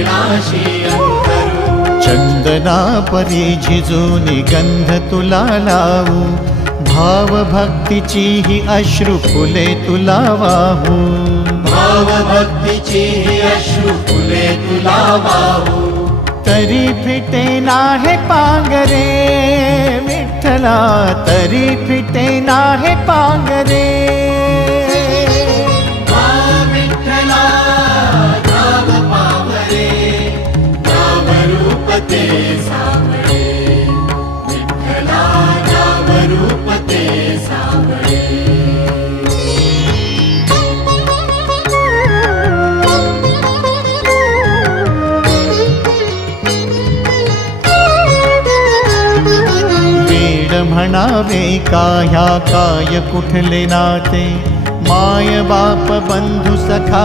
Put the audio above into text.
चरणाशी अंतरू। चंदना परी झिजूनी गंध तुला लावू, भाव भक्तीची ही अश्रु फुले तुला वाहू। भाव भक्तीची ही अश्रु फुले तुला वाहू। तरी फिटे नाहे पांगरे विठ्ठला, तरी फिटे नाहे पांगरे। विठ्ठला नाम पावरे, नाम रूप ते सावळे। विठ्ठला नाम रूप ते सावळे। म्हणावे का ह्या काय कुठले नाते, माय बाप बंधू सखा